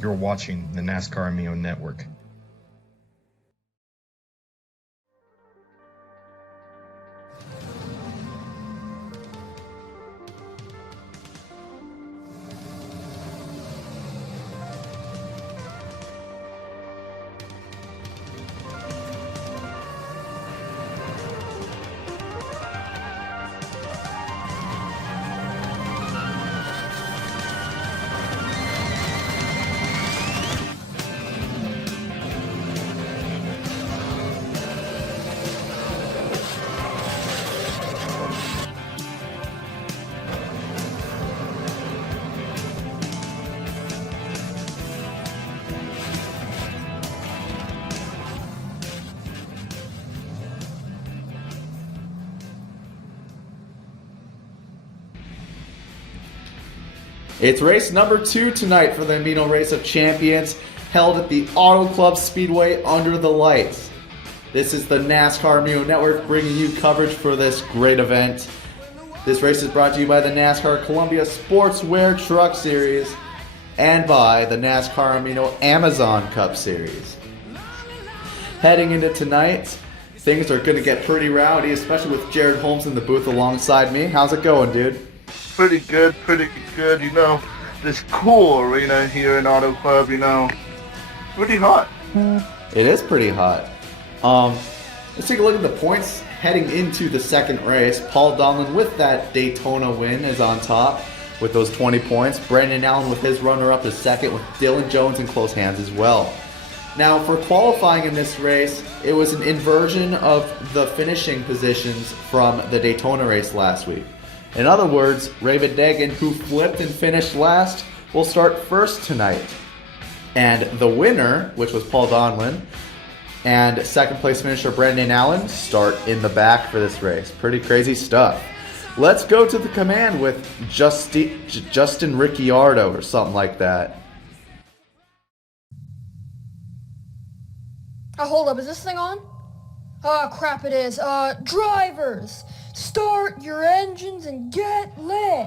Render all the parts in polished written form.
You're watching the NASCAR Amino Network. It's race number 2 tonight for the Amino Race of Champions, held at the Auto Club Speedway under the lights. This is the NASCAR Amino Network bringing you coverage for this great event. This race is brought to you by the NASCAR Columbia Sportswear Truck Series and by the NASCAR Amino Amazon Cup Series. Heading into tonight, things are going to get pretty rowdy, especially with Jared Holmes in the booth alongside me. How's it going, dude? Pretty good. You know, this cool arena here in Auto Club, you know, pretty hot. It is pretty hot. Let's take a look at the points heading into the second race. Paul Donlan with that Daytona win is on top with those 20 points. Brandon Allen with his runner-up is second, with Dylan Jones in close hands as well. Now, for qualifying in this race, it was an inversion of the finishing positions from the Daytona race last week. In other words, Raven Dagan, who flipped and finished last, will start first tonight. And the winner, which was Paul Donlan, and second place finisher Brandon Allen start in the back for this race. Pretty crazy stuff. Let's go to the command with Justin Ricciardo or something like that. Hold up, is this thing on? Oh crap, it is. Drivers, start your engines and get lit.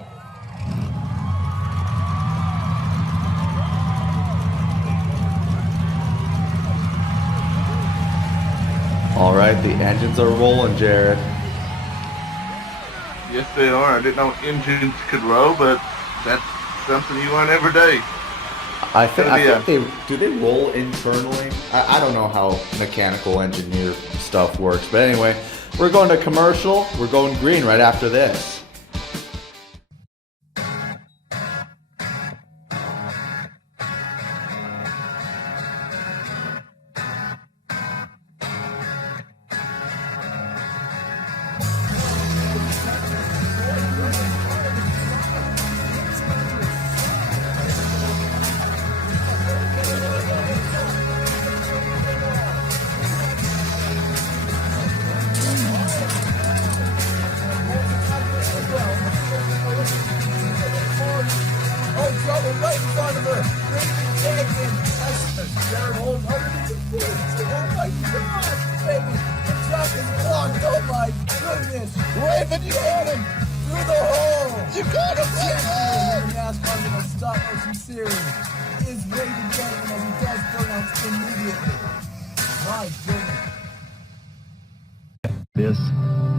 All right, the engines are rolling, Jared. Yes, they are. I didn't know engines could roll, but that's something you learn every day. I think they roll internally. I don't know how mechanical engineer stuff works, but anyway, we're going to commercial. We're going green right after this.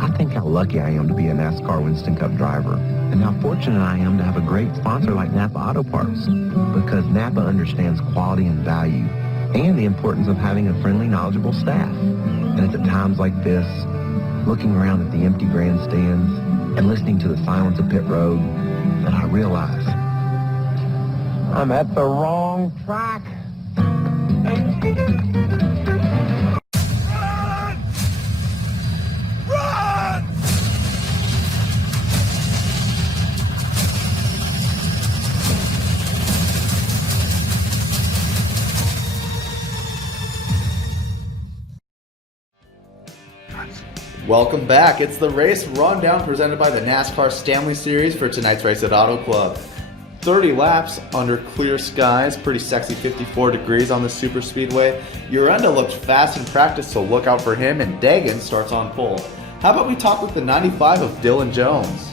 I think how lucky I am to be a NASCAR Winston Cup driver, and how fortunate I am to have a great sponsor like Napa Auto Parts, because Napa understands quality and value, and the importance of having a friendly, knowledgeable staff. And it's at times like this, looking around at the empty grandstands and listening to the silence of pit road, that I realize I'm at the wrong track. Welcome back. It's the race rundown presented by the NASCAR Stanley Series for tonight's race at Auto Club. 30 laps under clear skies, pretty sexy 54 degrees on the super speedway. Urenda looked fast in practice, so look out for him, and Dagan starts on pole. How about we talk with the 95 of Dylan Jones?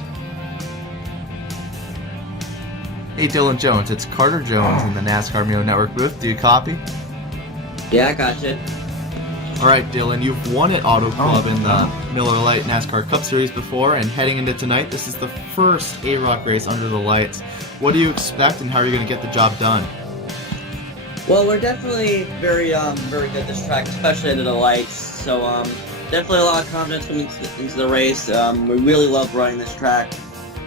Hey Dylan Jones, it's Carter Jones in the NASCAR Amino Network booth. Do you copy? Yeah, I got you. Alright Dylan, you've won at Auto Club in the Miller Lite NASCAR Cup Series before, and heading into tonight, this is the first AROC race under the lights. What do you expect and how are you going to get the job done? Well, we're definitely very good this track, especially under the lights. So definitely a lot of confidence coming into the race. We really love running this track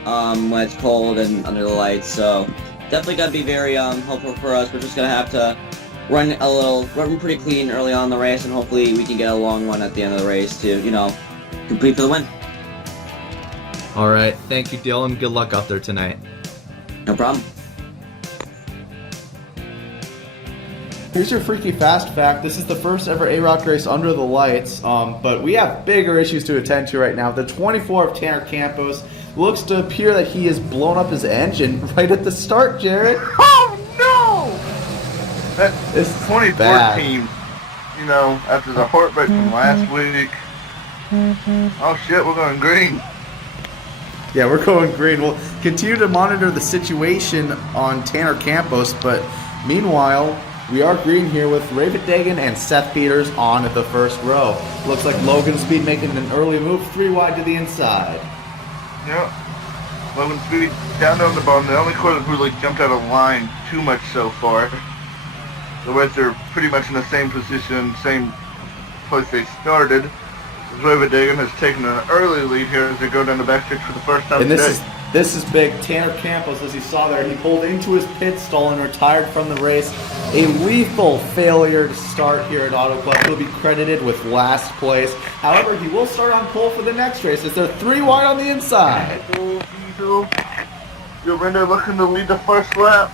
when it's cold and under the lights. So definitely got to be very helpful for us. We're just gonna have to run pretty clean early on in the race, and hopefully we can get a long one at the end of the race to complete for the win. All right, thank you, Dylan. Good luck out there tonight. No problem. Here's your freaky fast fact. This is the first ever AROC race under the lights, but we have bigger issues to attend to right now. The 24 of Tanner Campos looks to appear that he has blown up his engine right at the start, Jared. Oh no! That 24 bad. team, after the heartbreak from last week. Oh shit, we're going green. Yeah, we're going green. We'll continue to monitor the situation on Tanner Campos, but meanwhile, we are green here with Raven Dagan and Seth Peters on at the first row. Looks like Logan Speed making an early move, 3 wide to the inside. Yep. Logan Speed down on the bottom. The only car that really jumped out of line too much so far. The rest are pretty much in the same position, same place they started. Raven Dagan has taken an early lead here as they go down the backstretch for the first time today. This is big. Tanner Campos, as you saw there, he pulled into his pit stall and retired from the race. A lethal failure to start here at Auto Club. He'll be credited with last place. However, he will start on pole for the next race as they're 3 wide on the inside. Yorenda looking to lead the first lap.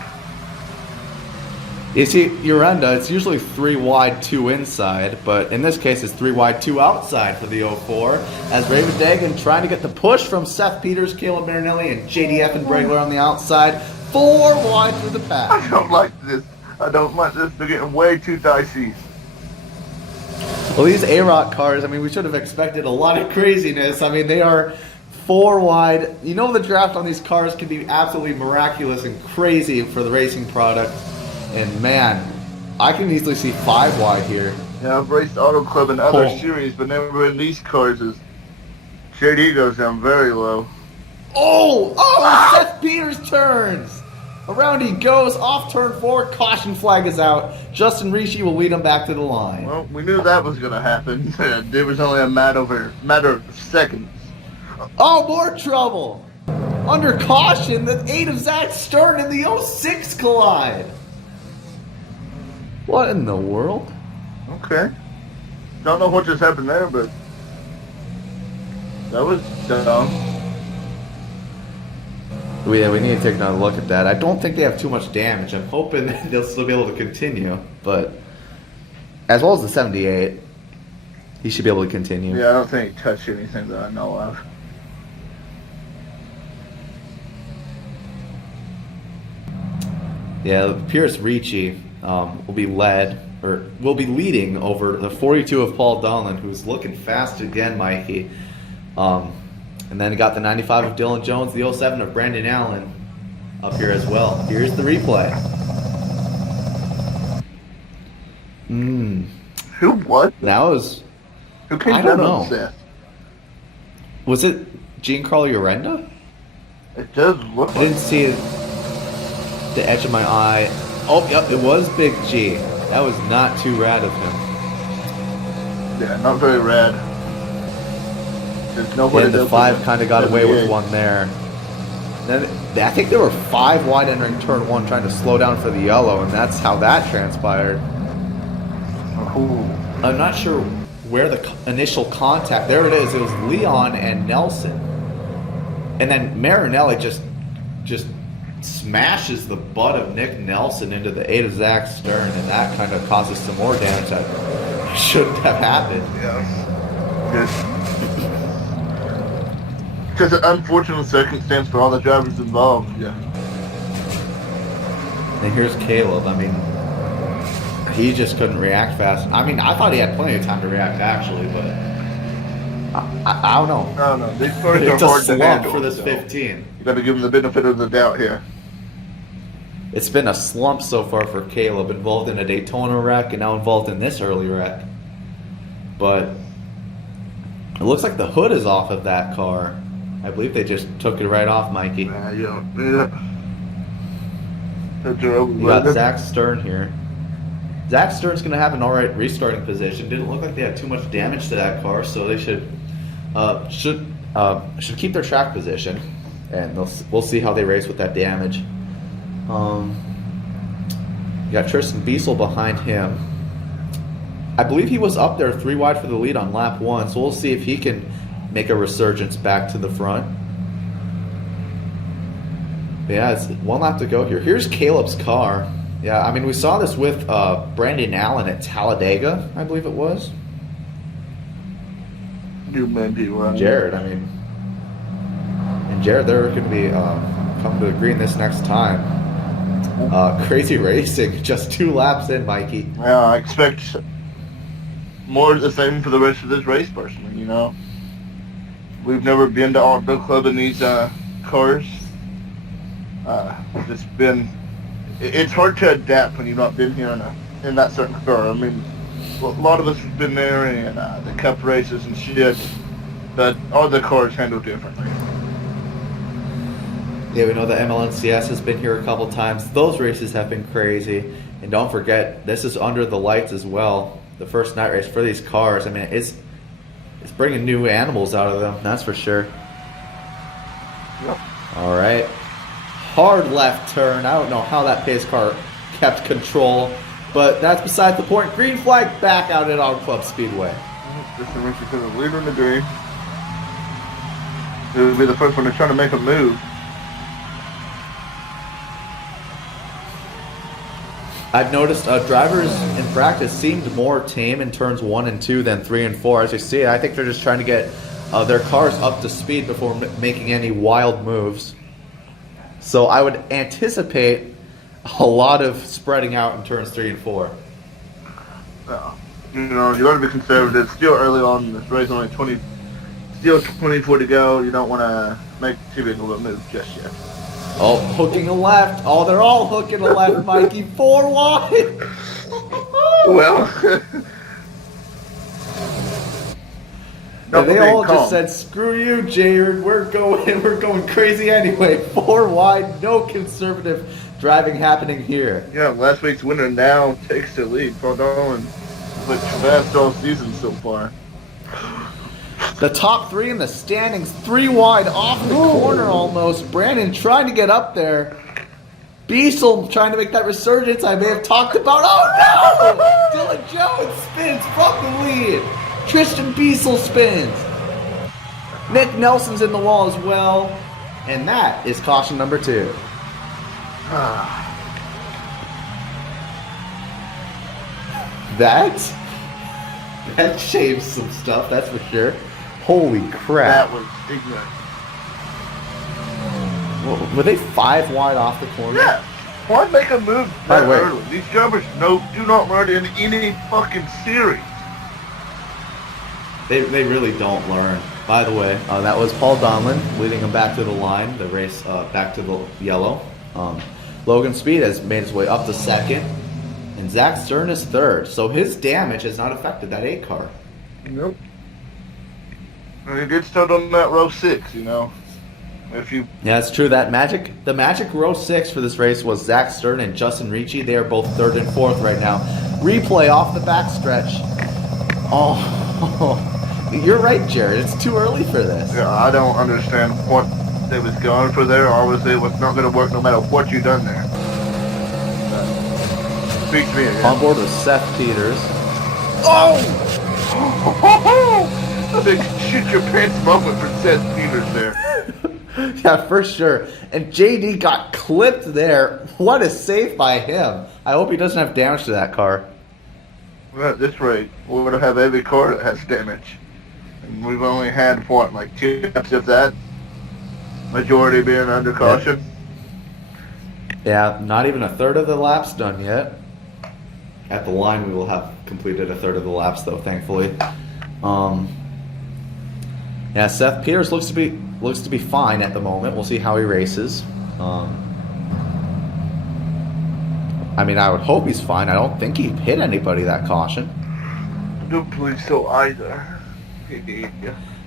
You see, Yorenda, it's usually 3 wide, 2 inside, but in this case it's 3 wide, 2 outside for the 04. As Raven Dagan trying to get the push from Seth Peters, Caleb Marinelli, and JDF and Bregler on the outside. 4 wide through the pack. I don't like this. They're getting way too dicey. Well, these AROC cars, we should have expected a lot of craziness. They are 4 wide. The draft on these cars can be absolutely miraculous and crazy for the racing product. And man, I can easily see 5 wide here. Yeah, I've raced Auto Club in other series, but never in these cars. As JD goes down very low. Seth Peters turns. Around he goes, off turn 4, caution flag is out. Justin Ricci will lead him back to the line. Well, we knew that was going to happen. It was only a matter of seconds. Oh, more trouble. Under caution, the 8 of Zach Stern and the 06 collide. What in the world? Okay. Don't know what just happened there, but that was dumb. Yeah, we need to take another look at that. I don't think they have too much damage. I'm hoping they'll still be able to continue, but as well as the 78, he should be able to continue. Yeah, I don't think he touched anything that I know of. Yeah, Pierce Ricci will be leading over the 42 of Paul Donlan, who's looking fast again, Mikey. And then got the 95 of Dylan Jones, the 07 of Brandon Allen up here as well. Here's the replay. Who what? That was... Who came I don't down know. on Seth? Was it Giancarlo Yorenda? It does look I like didn't see the edge of my eye. Oh, yep, it was Big G. That was not too rad of him. Yeah, not very rad. Nobody And the 5 kind of got away with one there. Then I think there were 5 wide entering turn 1 trying to slow down for the yellow, and that's how that transpired. Ooh. I'm not sure where the initial contact... There it is. It was Leon and Nelson. And then Marinelli just smashes the butt of Nick Nelson into the 8 of Zach Stern, and that kind of causes some more damage that shouldn't have happened. Yeah. Just because an unfortunate circumstance for all the drivers involved. Yeah. And here's Caleb. He just couldn't react fast. I thought he had plenty of time to react, actually, but I don't know. No. These cars are It's a hard to slump handle for this so 15. You got to give them the benefit of the doubt here. It's been a slump so far for Caleb, involved in a Daytona wreck and now involved in this early wreck. But it looks like the hood is off of that car. I believe they just took it right off, Mikey. Yeah. You got Zach Stern here. Zach Stern's going to have an alright restarting position. Didn't look like they had too much damage to that car, so they should keep their track position, and we'll see how they race with that damage. You got Tristan Biesel behind him. I believe he was up there 3 wide for the lead on lap 1, so we'll see if he can make a resurgence back to the front. But yeah, it's 1 lap to go here. Here's Caleb's car. Yeah, I mean, we saw this with Brandon Allen at Talladega, I believe it was. You may be right. Jared, I mean, and Jared, they're going to be coming to the green this next time. Crazy racing, just 2 laps in, Mikey. Yeah, I expect more of the same for the rest of this race, personally, you know. We've never been to Auto Club in these cars. It's hard to adapt when you've not been here in that certain car. I mean, a lot of us have been there in the Cup races and shit, but all the cars handle differently. Yeah, we know the MLNCS has been here a couple times. Those races have been crazy. And don't forget, this is under the lights as well. The first night race for these cars. I mean, it's bringing new animals out of them, that's for sure. Yep. All right. Hard left turn. I don't know how that pace car kept control, but that's beside the point. Green flag back out at Auto Club Speedway. Just to make sure the leader in the green. It would be the first one to try to make a move. I've noticed drivers in practice seemed more tame in turns 1 and 2 than 3 and 4. As you see, I think they're just trying to get their cars up to speed before making any wild moves. So I would anticipate a lot of spreading out in turns 3 and 4. You know, you got to be conservative. Still early on in this race, only 24 to go. You don't want to make too big of a move just yet. Oh, hooking a left. Oh, they're all hooking a left, Mikey. 4 wide. Well, and they all just said, "Screw you, Jared. We're going crazy anyway." 4 wide, no conservative driving happening here. Yeah, last week's winner now takes the lead. Paul Donlan looked fast all season so far. The top 3 in the standings, 3 wide off the corner almost. Brandon trying to get up there. Biesel trying to make that resurgence I may have talked about. Oh no! Dylan Jones spins from the lead. Tristan Biesel spins. Nick Nelson's in the wall as well. And that is caution number 2. That shaves some stuff, that's for sure. Holy crap. That was ignorant. Were they 5 wide off the corner? Yeah. Why make a move that early? These drivers do not learn in any fucking series. They really don't learn. By the way, that was Paul Donlan leading him back to the line, the race back to the yellow. Logan Speed has made his way up to 2nd, and Zach Stern is 3rd. So his damage has not affected that 8 car. Nope. And he did start on that row 6, you know. Yeah, it's true. The magic row 6 for this race was Zach Stern and Justin Ricci. They are both 3rd and 4th right now. Replay off the backstretch. Oh, you're right, Jared. It's too early for this. Yeah, I don't understand what they was going for there. Obviously, it was not going to work no matter what you done there. Speak to me again. On board with Seth Peters. Oh! A big shit your pants moment for Seth Peters there. Yeah, for sure. And JD got clipped there. What a save by him. I hope he doesn't have damage to that car. Well, at this rate, we're going to have every car that has damage. And we've only had, what, like 2 laps of that? Majority being under caution? Yeah, not even 1/3 of the laps done yet. At the line, we will have completed 1/3 of the laps, though, thankfully. Yeah, Seth Peters looks to be fine at the moment. We'll see how he races. I mean, I would hope he's fine. I don't think he hit anybody that caution. I don't believe so either.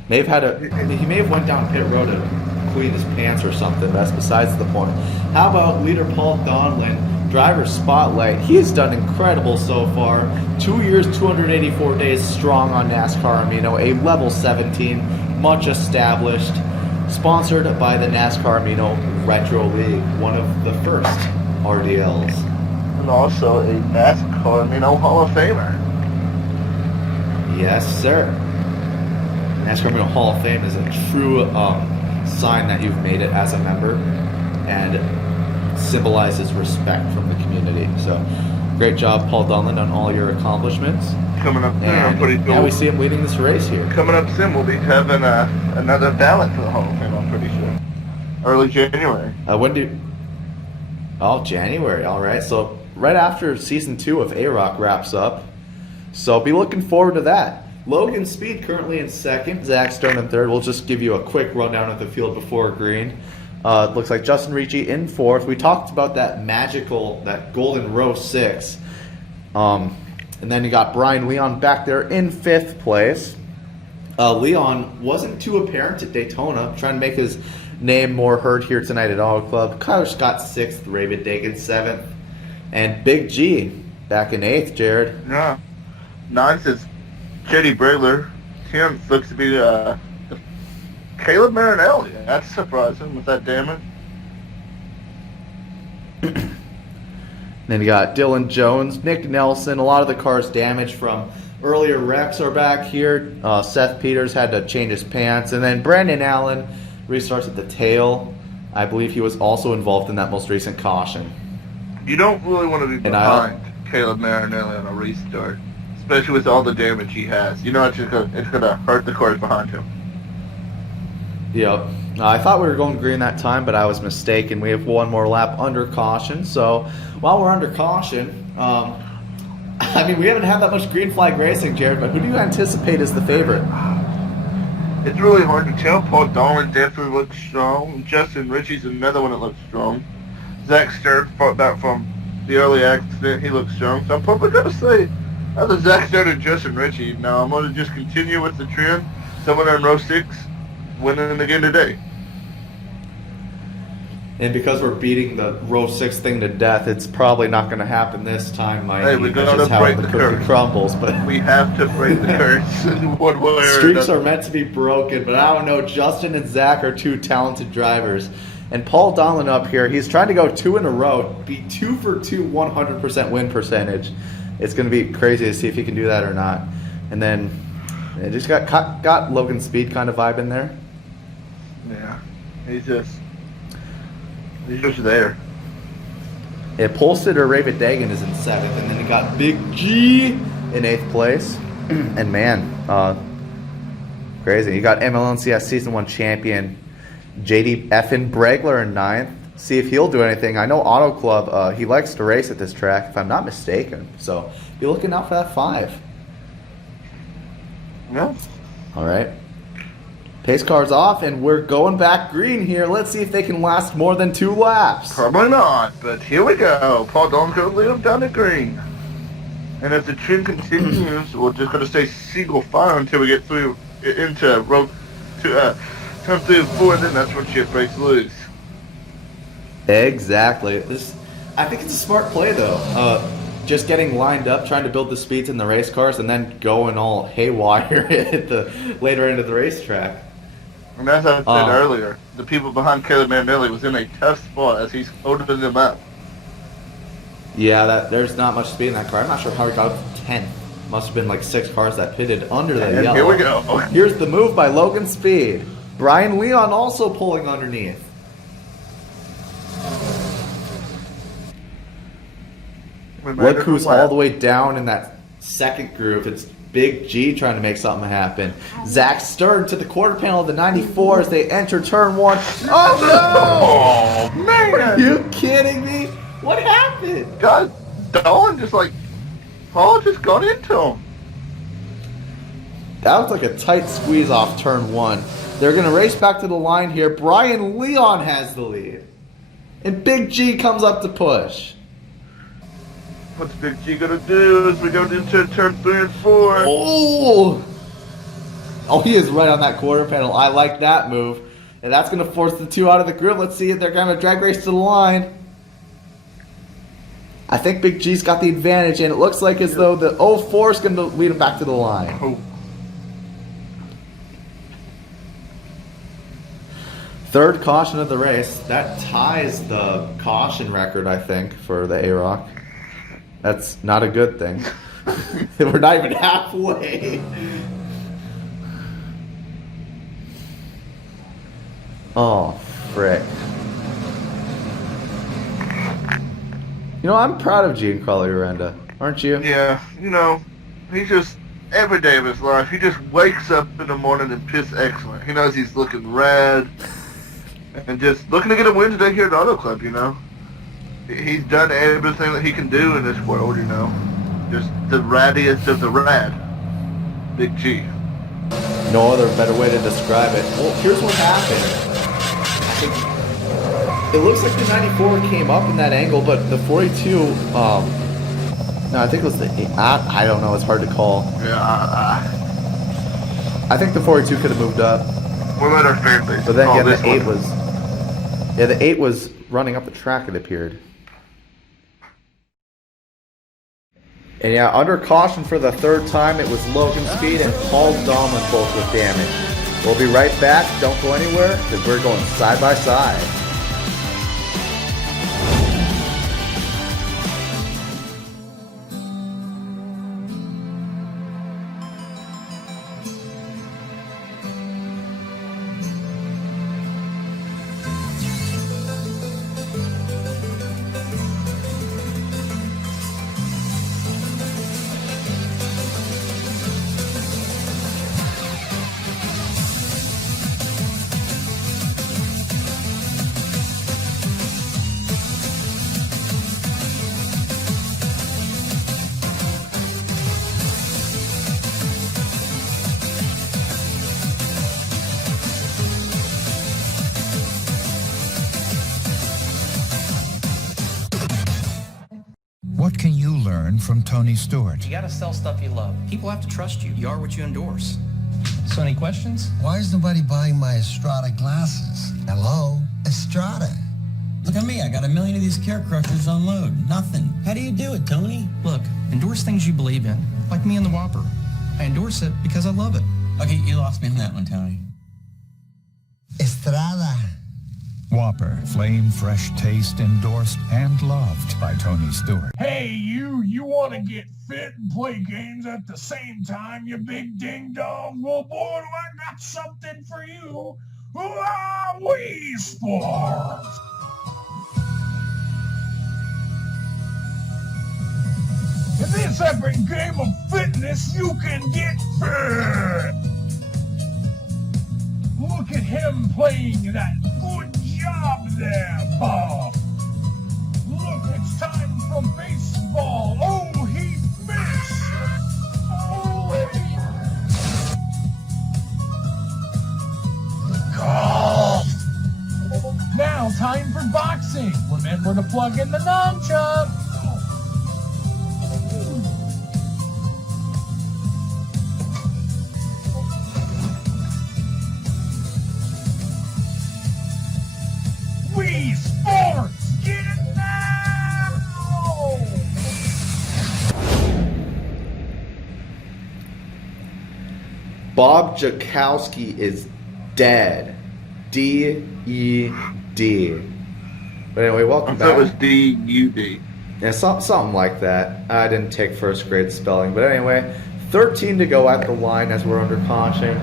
May have had he may have went down pit road to clean his pants or something. That's besides the point. How about leader Paul Donlan, driver spotlight? He has done incredible so far. 2 years, 284 days strong on NASCAR Amino, a level 17, much established, sponsored by the NASCAR Amino Retro League, one of the first RDLs. And also a NASCAR Amino Hall of Famer. Yes, sir. NASCAR Amino Hall of Fame is a true sign that you've made it as a member and symbolizes respect from the community. So, great job, Paul Donlan, on all your accomplishments. Coming up soon, I'm pretty cool. Now we see him leading this race here. Coming up soon, we'll be having another ballot for the Hall of Fame, I'm pretty sure. Early January. When do... Oh, January, all right. So, right after Season 2 of AROC wraps up. So, be looking forward to that. Logan Speed currently in second. Zach Stern in third. We'll just give you a quick rundown of the field before green. It looks like Justin Ricci in fourth. We talked about that golden row 6. And then you got Brian Leon back there in fifth place. Leon wasn't too apparent at Daytona, trying to make his name more heard here tonight at Auto Club. Kyle Scott sixth, Raven Dagan seventh, and Big G back in eighth. Jared. Yeah. Ninth is JD Bragler. 10th looks to be Caleb Marinelli. That's surprising with that damage. Then you got Dylan Jones, Nick Nelson. A lot of the cars damaged from earlier wrecks are back here. Seth Peters had to change his pants. And then Brandon Allen restarts at the tail. I believe he was also involved in that most recent caution. You don't really want to be behind Caleb Marinelli on a restart, especially with all the damage he has. You know it's gonna hurt the cars behind him. Yep. I thought we were going green that time, but I was mistaken. We have one more lap under caution. So while we're under caution, I mean, we haven't had that much green flag racing, Jared, but who do you anticipate is the favorite? It's really hard to tell. Paul Donlan definitely looks strong. Justin Ritchie's another one that looks strong. Zach Stern fought back from the early accident. He looks strong. So I'm probably going to say either Zach Stern or Justin Ritchie. Now I'm going to just continue with the trend. Someone in row 6 winning again today. And because we're beating the row 6 thing to death, it's probably not going to happen this time, Mike. Hey, we're going to break the curse. Crumbles, but we have to break the curse in one way or streaks another. are meant to be broken, but I don't know. Justin and Zach are two talented drivers. And Paul Donlan up here, he's trying to go 2 in a row, be 2 for 2, 100% win percentage. It's going to be crazy to see if he can do that or not. And then it just got Logan Speed kind of vibe in there. Yeah, he's just there. Yeah, Pole Sitter Raven Dagan is in 7th, and then you got Big G in 8th place. And man, crazy. You got MLNCS Season 1 champion JD effin Bragler in 9th. See if he'll do anything. I know Auto Club, he likes to race at this track, if I'm not mistaken. So be looking out for that 5. Yeah. All right. Pace car's off, and we're going back green here. Let's see if they can last more than 2 laps. Probably not, but here we go. Paul Donlan's going to lead them down to green. And as the trend continues, we're just going to stay single file until we get through into row 2, turn 3 and 4, and then that's when shit breaks loose. Exactly. I think it's a smart play, though. Just getting lined up, trying to build the speeds in the race cars, and then going all haywire at the later end of the racetrack. And as I said earlier, the people behind Caleb Marinelli was in a tough spot as he's holding them up. Yeah, there's not much speed in that car. I'm not sure how he got up to 10th. Must have been like 6 cars that pitted under that yellow. Here we go. Here's the move by Logan Speed. Brian Leon also pulling underneath. Look who's all the way down in that second groove. It's Big G trying to make something happen. Zach Stern to the quarter panel of the 94 as they enter turn 1. Oh no! Oh man! Are you kidding me? What happened? God, Donlan Paul just got into him. That was like a tight squeeze off turn 1. They're going to race back to the line here. Brian Leon has the lead. And Big G comes up to push. What's Big G gonna do as we go into turn 3 and 4? Oh! Oh, he is right on that quarter panel. I like that move. And that's going to force the two out of the grid. Let's see if they're going to drag race to the line. I think Big G's got the advantage, and it looks like as though the 04 is going to lead him back to the line. Oh. Third caution of the race. That ties the caution record, I think, for the AROC. That's not a good thing. We're not even halfway. Oh, frick. You know, I'm proud of Giancarlo Urenda, aren't you? Yeah, you know, he just, every day of his life, he just wakes up in the morning and piss excellent. He knows he's looking rad, and just looking to get a win today here at Auto Club, you know. He's done everything that he can do in this world, you know. Just the rattiest of the rad. Big G. No other better way to describe it. Well, here's what happened. It looks like the 94 came up in that angle, but the 42, no, I think it was the 8. I don't know, it's hard to call. Yeah, I think the 42 could have moved up. we'll let our fan base But then call again, this the 8 one. was... Yeah, the 8 was running up the track, it appeared. And yeah, under caution for the third time, it was Logan Speed and Paul Donlan both with damage. We'll be right back. Don't go anywhere, because we're going side by side. What can you learn from Tony Stewart? You gotta sell stuff you love. People have to trust you. You are what you endorse. So any questions? Why is nobody buying my Estrada glasses? Hello? Estrada. Look at me. I got 1 million of these Care Crushers on load. Nothing. How do you do it, Tony? Look, endorse things you believe in. Like me and the Whopper. I endorse it because I love it. Okay, you lost me on that one, Tony. Estrada. Whopper, flame fresh taste, endorsed and loved by Tony Stewart. Hey, you want to get fit and play games at the same time, you big ding dong? Well, boy, do I got something for you. Wii Sports! In this epic game of fitness, you can get fit! Look at him playing that good job there, Bob! Look, it's time for baseball! Oh, he missed! Oh, golf! Now, time for boxing! Remember to plug in the nunchuck! Wii Sports! Get it now! Bob Jakowski is dead. D-E-D. But anyway, welcome back. That was D-U-D. Yeah, something like that. I didn't take first grade spelling. But anyway, 13 to go at the line as we're under caution.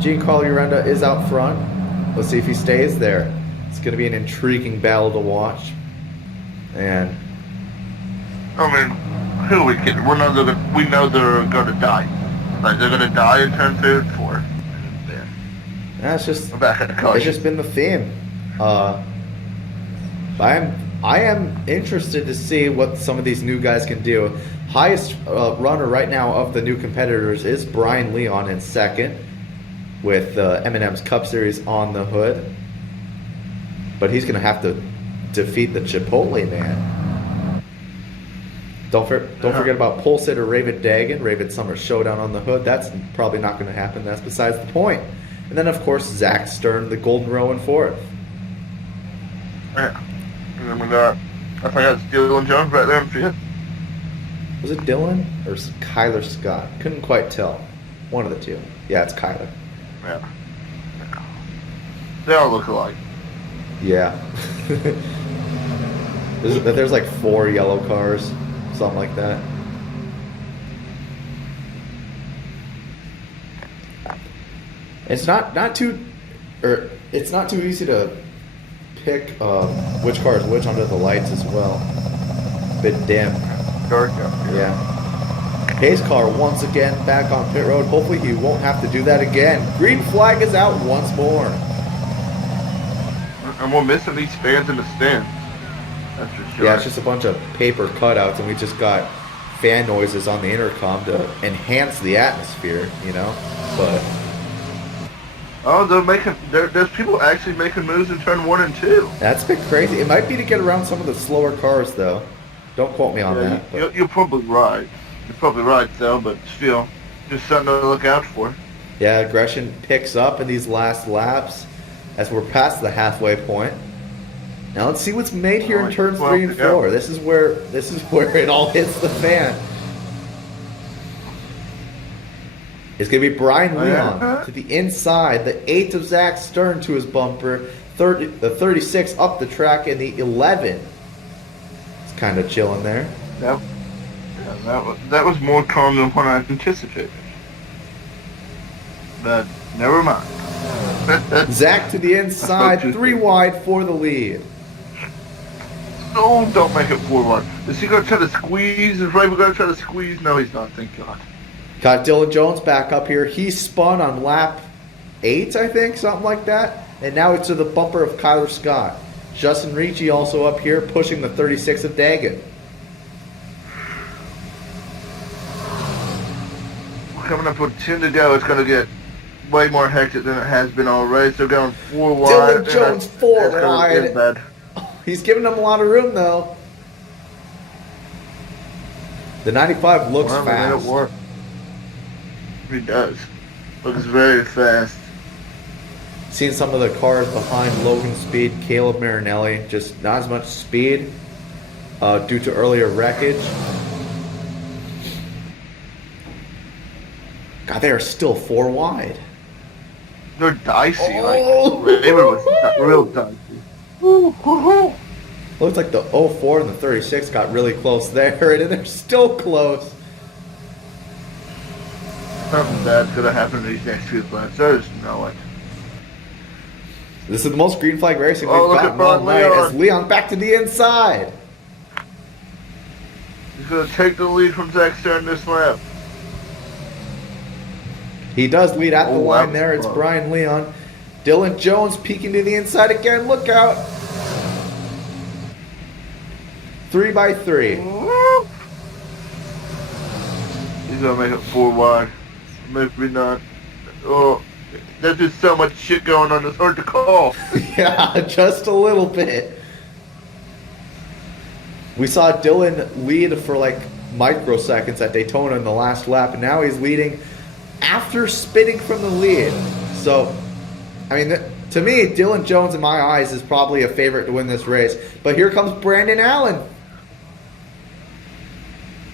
Giancarlo Urenda is out front. Let's see if he stays there. It's going to be an intriguing battle to watch. And I mean, who are we kidding? We know they're going to die. Like, they're going to die in turn 3 and 4. Yeah. that's just We're back at the caution. it's just been the theme. I am interested to see what some of these new guys can do. Highest runner right now of the new competitors is Brian Leon in second, with M&M's Cup Series on the hood. But he's going to have to defeat the Chipotle man. Don't forget about Pole Sitter Ravid Dagan, Ravid Summer Showdown on the hood. That's probably not going to happen. That's besides the point. And then, of course, Zach Stern, the Golden Row in fourth. Yeah. And then we got, I think that's Dylan Jones right there in fifth. Was it Dylan or Kyler Scott? Couldn't quite tell. One of the two. Yeah, it's Kyler. Yeah. They all look alike. Yeah. There's like 4 yellow cars, something like that. It's not too easy to pick which car is which under the lights as well. Bit dim. Dark up here. Yeah. Hayes' car once again back on pit road. Hopefully he won't have to do that again. Green flag is out once more. And we're missing these fans in the stands. That's for sure. Yeah, it's just a bunch of paper cutouts, and we just got fan noises on the intercom to enhance the atmosphere, you know? But oh, there's people actually making moves in turn 1 and 2. that's a bit crazy. It might be to get around some of the slower cars, though. Don't quote me on that. But You're probably right. You're probably right, though, but still, just something to look out for. yeah, aggression picks up in these last laps as we're past the halfway point. Now let's see what's made here in turns 3 and 4. This is where it all hits the fan. It's going to be Brian Leon to the inside, the 8th of Zach Stern to his bumper, the 36 up the track, and the 11. It's kind of chilling there. That was more calm than what I anticipated. But never mind. Zach to the inside, 3 wide for the lead. No, don't make it 4 wide. Is he going to try to squeeze? Is Raven going to try to squeeze? No, he's not. Thank God. Got Dylan Jones back up here. He spun on lap 8, I think, something like that. And now it's to the bumper of Kyler Scott. Justin Ricci also up here, pushing the 36 of Dagan. Coming up with 10 to go, it's going to get way more hectic than it has been already. So going 4 wide. Dylan Jones 4 wide. Bad. He's giving them a lot of room, though. The 95 looks fast. It work. He does. Looks very fast. Seeing some of the cars behind Logan Speed, Caleb Marinelli, just not as much speed due to earlier wreckage. God, they are still 4 wide. They're dicey. Oh, like Raven was real dicey. Looks like the 04 and the 36 got really close there, and they're still close. Something bad's gonna happen in these next few laps. There's no way. This is the most green flag racing we've look gotten at all night. Leon. As Leon back to the inside. He's gonna take the lead from Zach Stern this lap. He does lead at the line wow. there. It's Brian Leon. Dylan Jones peeking to the inside again. Look out. 3 by 3. He's gonna make it 4 wide. Maybe not. Oh, there's just so much shit going on. It's hard to call. Yeah, just a little bit. We saw Dylan lead for like microseconds at Daytona in the last lap, and now he's leading after spinning from the lead. So, I mean, to me, Dylan Jones in my eyes is probably a favorite to win this race. But here comes Brandon Allen.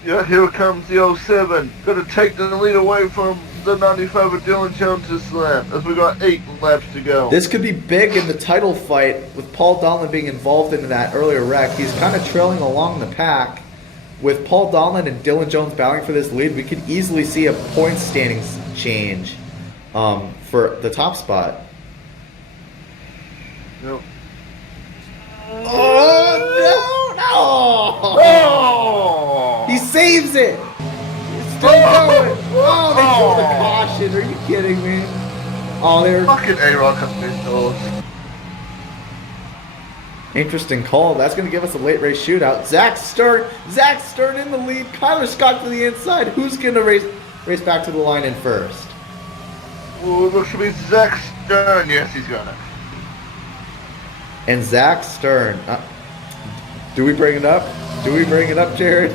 Yeah, here comes the 07. Gonna take the lead away from the 95 of Dylan Jones this lap, as we got 8 laps to go. This could be big in the title fight with Paul Donlan being involved in that earlier wreck. He's kind of trailing along the pack. With Paul Donlan and Dylan Jones battling for this lead, we could easily see a point standings change for the top spot. Yep. Oh, no! Oh! He saves it! He's still going! Oh, they threw the caution. Are you kidding me? Oh, they were... Fucking AROC up there. Interesting call. That's going to give us a late race shootout. Zach Stern in the lead. Kyler Scott to the inside. Who's going to race back to the line in first? Oh, looks to be Zach Stern. Yes, he's got it. And Zach Stern. Do we bring it up? Do we bring it up, Jared?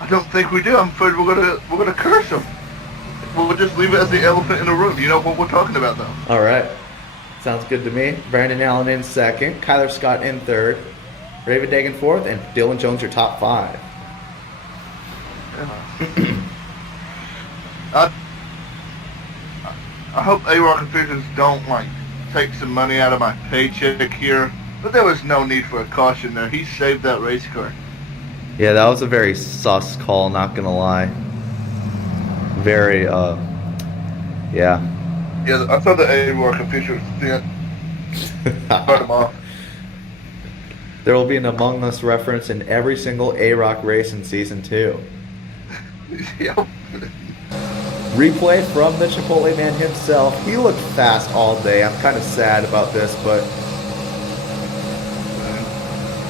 I don't think we do. I'm afraid we're gonna curse him. We'll just leave it as the elephant in the room. You know what we're talking about, though. All right. Sounds good to me. Brandon Allen in second. Kyler Scott in third. Raven Dagan fourth. And Dylan Jones your top 5. I hope AROC officials don't, like, take some money out of my paycheck here. But there was no need for a caution there. He saved that race car. Yeah, that was a very sus call, not gonna lie. Very, yeah. Yeah, I thought the AROC officials did cut him off. There will be an Among Us reference in every single AROC race in Season 2. Yep. Replay from the Chipotle man himself. He looked fast all day. I'm kind of sad about this, but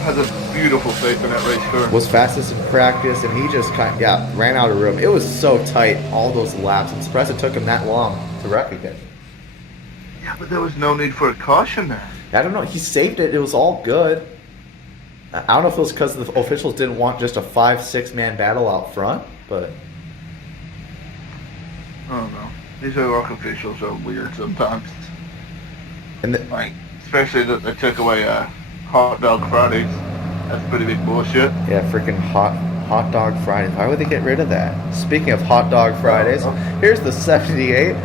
Has a beautiful faith in that race car. was fastest in practice, and he just ran out of room. It was so tight, all those laps. I'm surprised it took him that long to wreck again. Yeah, but there was no need for a caution there. I don't know. He saved it. It was all good. I don't know if it was because the officials didn't want just a 5-6 man battle out front, but I don't know. These AROC officials are weird sometimes. and Like, especially that they took away Hot Dog Fridays. That's pretty big bullshit. yeah, freaking hot dog Friday. Why would they get rid of that? Speaking of hot dog Fridays, here's the 78. I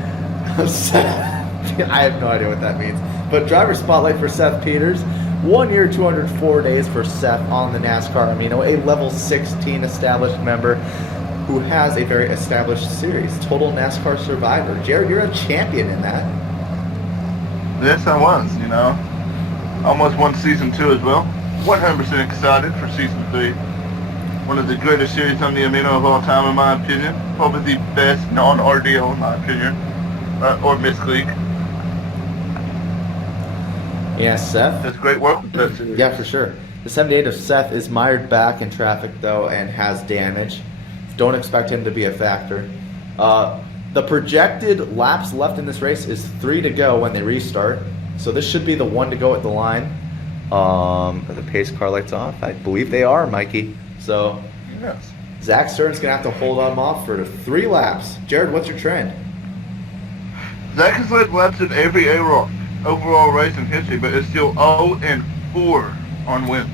have no idea what that means. But driver spotlight for Seth Peters. 1 year, 204 days for Seth on the NASCAR Amino, a level 16 established member who has a very established series, Total NASCAR Survivor. Jared, you're a champion in that. Yes, I was, you know. Almost won Season 2 as well. 100% excited for Season 3. One of the greatest series on the Amino of all time, in my opinion. Probably the best non-RDO, in my opinion. Or Miss League. Yeah, Seth. That's great work with that series. Yeah, for sure. The 78 of Seth is mired back in traffic, though, and has damage. Don't expect him to be a factor. The projected laps left in this race is 3 to go when they restart. So this should be the 1 to go at the line. Are the pace car lights off? I believe they are, Mikey. So Yes. Zach Stern's going to have to hold them off for 3 laps. Jared, what's your trend? Zach has led laps in every AROC overall race in history, but is still 0-4 on wins.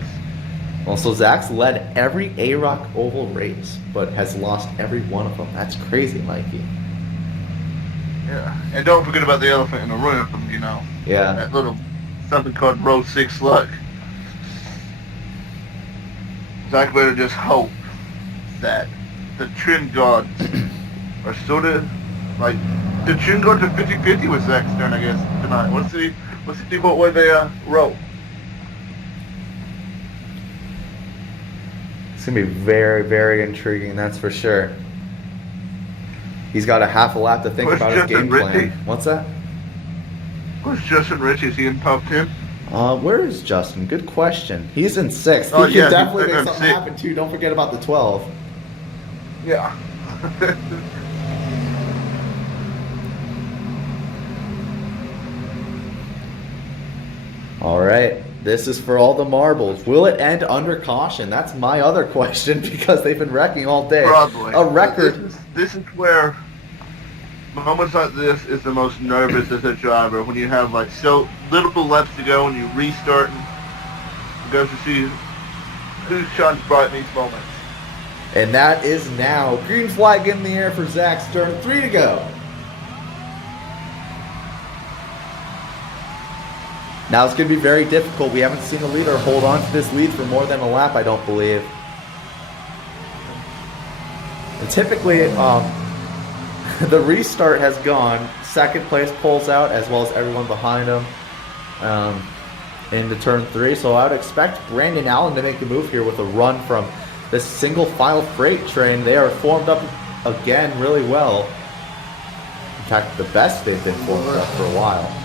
Well, so Zach's led every AROC oval race, but has lost every one of them. That's crazy, Mikey. Yeah. And don't forget about the elephant in the room, you know. Yeah. That little something called row 6 luck. Zach better just hope that the trim gods are sort of like the trim gods are 50-50 with Zach Stern, I guess, tonight. Let's see what way they roll. It's going to be very, very intriguing, that's for sure. He's got a half a lap to think Where's about his Justin game plan. Ritchie? What's that? Where's Justin Ritchie? Is he in top 10? Where is Justin? Good question. He's in 6th. Oh, He yeah, can definitely he's make in something 6th. happen too. Don't forget about the 12. Yeah. All right. This is for all the marbles. Will it end under caution? That's my other question because they've been wrecking all day. Probably. A record. This is where moments like this is the most nervous as a driver, when you have like so little left to go and you restart and you go to see who shines bright in these moments. And that is now green flag in the air for Zach Stern. 3 to go. Now it's going to be very difficult. We haven't seen the leader hold on to this lead for more than a lap, I don't believe. And typically, the restart has gone. Second place pulls out, as well as everyone behind him into turn 3. So I would expect Brandon Allen to make the move here with a run from this single file freight train. They are formed up again really well. In fact, the best they've been formed up for a while.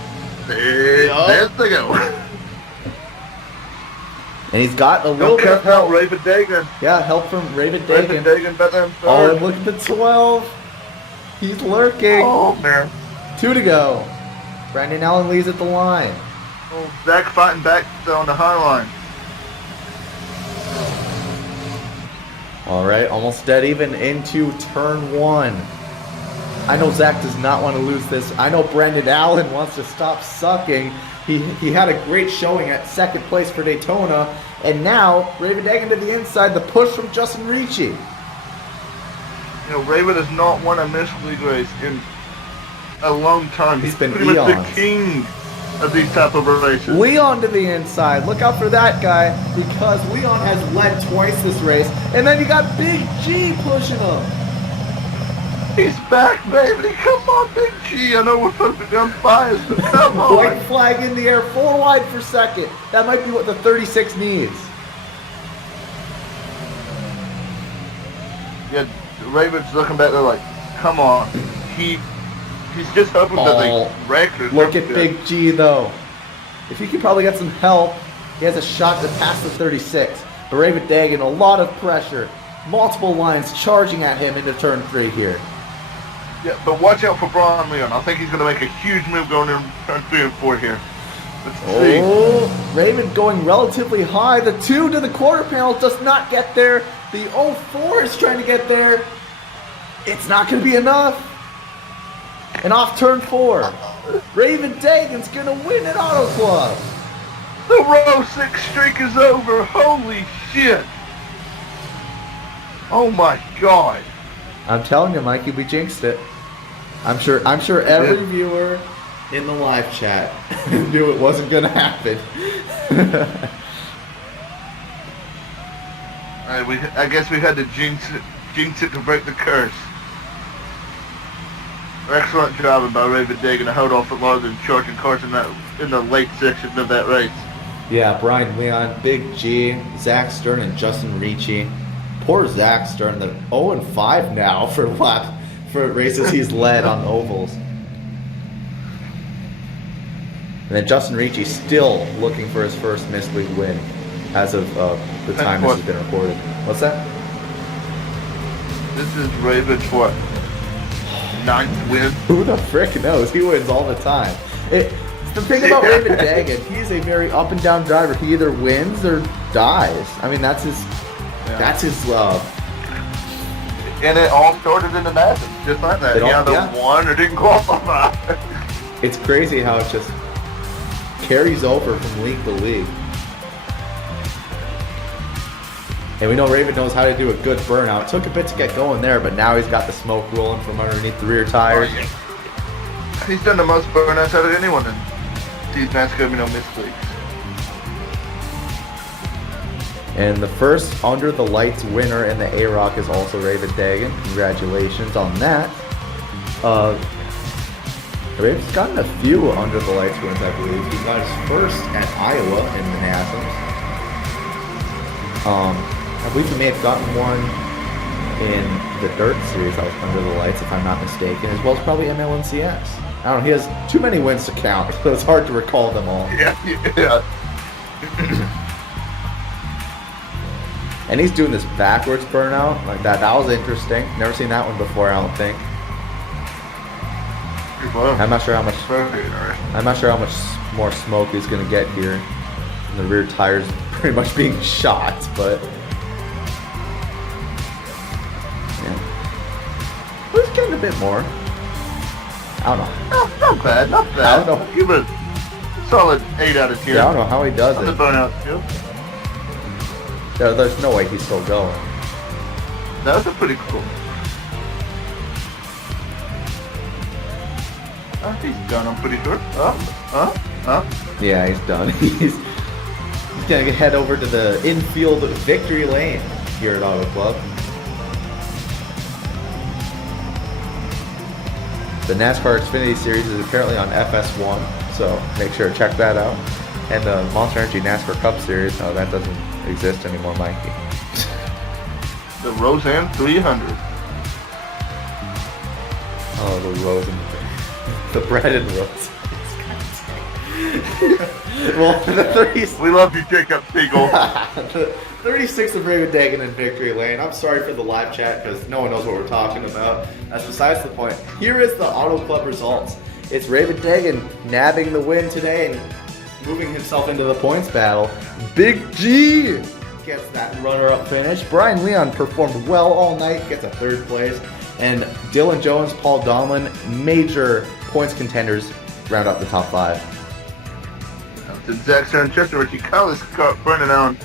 There they go. And he's got a little Don't bit of count out help. Raven Dagan. Yeah, help from Raven Raven Dagan. Dagan back there in Oh, and third. look at the 12. He's lurking. Oh, man. 2 to go. Brandon Allen leads at the line. Oh, Zach fighting back on the high line. All right, almost dead even into turn 1. I know Zach does not want to lose this. I know Brendan Allen wants to stop sucking. He had a great showing at second place for Daytona. And now, Raven Dagan to the inside, the push from Justin Ricci. You know, Raven has not won a Miss League race in a long time. He's been pretty much eons. the king of these type of races. Leon to the inside. Look out for that guy because Leon has led twice this race. And then you got Big G pushing him. He's back, baby. Come on, Big G. I know we're supposed to be unbiased, but come on. White flag in the air, 4 wide for second. That might be what the 36 needs. Yeah, Raven's looking back there like, come on. He's just hoping that they wreck her. Look at Big G though. If he could probably get some help, he has a shot to pass the 36. But Raven Dagan, a lot of pressure. Multiple lines charging at him into turn 3 here. Yeah, but watch out for Brian Leon. I think he's going to make a huge move going in turn 3 and 4 here. Let's see. Oh, Raven going relatively high. The 2 to the quarter panel does not get there. The 04 is trying to get there. It's not going to be enough. And off turn 4, Raven Dagan's going to win at Auto Club. The row 6 streak is over. Holy shit. Oh my god. I'm telling you, Mikey, we jinxed it. I'm sure every viewer in the live chat knew it wasn't going to happen. Alright, I guess we had to jinx it to break the curse. Excellent job by Raven Dagan to hold off a lot of the charging cars in the late section of that race. Yeah, Brian Leon, Big G, Zach Stern, and Justin Ricci. Poor Zach Stern, the 0-5 now for races he's led on ovals. And then Justin Ricci still looking for his first Miss League win as of the time this has been recorded. What's that? This is Raven's what? 9th win? Who the frick knows? He wins all the time. The thing about Raven Dagan, he's a very up and down driver. He either wins or dies. I mean, that's his love. And it all started in the Masters, just like that. He either won or didn't qualify. It's crazy how it just carries over from league to league. And we know Raven knows how to do a good burnout. It took a bit to get going there, but now he's got the smoke rolling from underneath the rear tires. Oh, yeah. He's done the most burnouts out of anyone in these NASCAR Miss Leagues. And the first under the lights winner in the AROC is also Raven Dagan. Congratulations on that. Raven's gotten a few under the lights wins, I believe. He got his first at Iowa in the Nationals. I believe he may have gotten one in the Dirt Series that was under the lights, if I'm not mistaken, as well as probably MLNCS. I don't know, he has too many wins to count, so it's hard to recall them all. Yeah. And he's doing this backwards burnout like that. That was interesting. Never seen that one before, I don't think. I'm not sure how much more smoke he's gonna get here. And the rear tires pretty much being shot, but yeah. He's getting a bit more. I don't know. Not bad. I don't know. Give it a solid 8 out of 10. Yeah, I don't know how he does on it. the burnout still. There's no way he's still going. That was pretty cool. He's done, I'm pretty sure. Yeah, he's done. He's gonna head over to the infield victory lane here at Auto Club. The NASCAR Xfinity Series is apparently on FS1, so make sure to check that out. And the Monster Energy NASCAR Cup Series, oh, that doesn't exist anymore, Mikey. The Roseanne 300. Oh, the Rose and the bread and Rose. Well, the 30s. We love you, Jacob Siegel. The 36 of Raven Dagan in victory lane. I'm sorry for the live chat because no one knows what we're talking about. That's besides the point. Here is the Auto Club results. It's Raven Dagan nabbing the win today and moving himself into the points battle. Big G gets that runner-up finish. Brian Leon performed well all night, gets a 3rd place. And Dylan Jones, Paul Donlan, major points contenders, round up the top 5. Then Zach Sanchester, Richie Collis, Brendan Allen,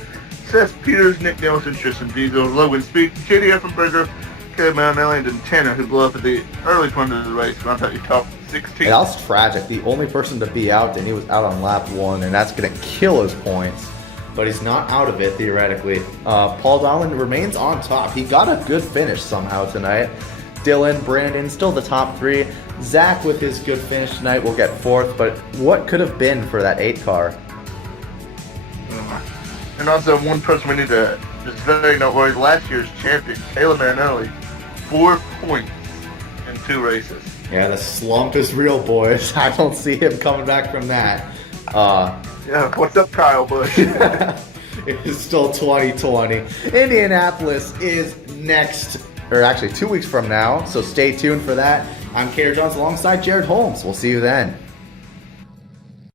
Seth Peters, Nick Nelson, Tristan Diesel, Logan Speed, J.D. Effenberger, Caleb Marinelli, and Tanner, who blew up at the early point of the race. Round out your top 16. And that was tragic. The only person to be out, and he was out on lap 1, and that's going to kill his points. But he's not out of it, theoretically. Paul Donlan remains on top. He got a good finish somehow tonight. Dylan, Brandon, still the top 3. Zach, with his good finish tonight, will get 4th. But what could have been for that 8 car? And also, one person we need to just very noteworthy, last year's champion, Caleb Marinelli, 4 points in 2 races. Yeah, the slump is real, boys. I don't see him coming back from that. Yeah, what's up, Kyle Busch? It is still 2020. Indianapolis is next, or actually 2 weeks from now, so stay tuned for that. I'm Kader Jones alongside Jared Holmes. We'll see you then.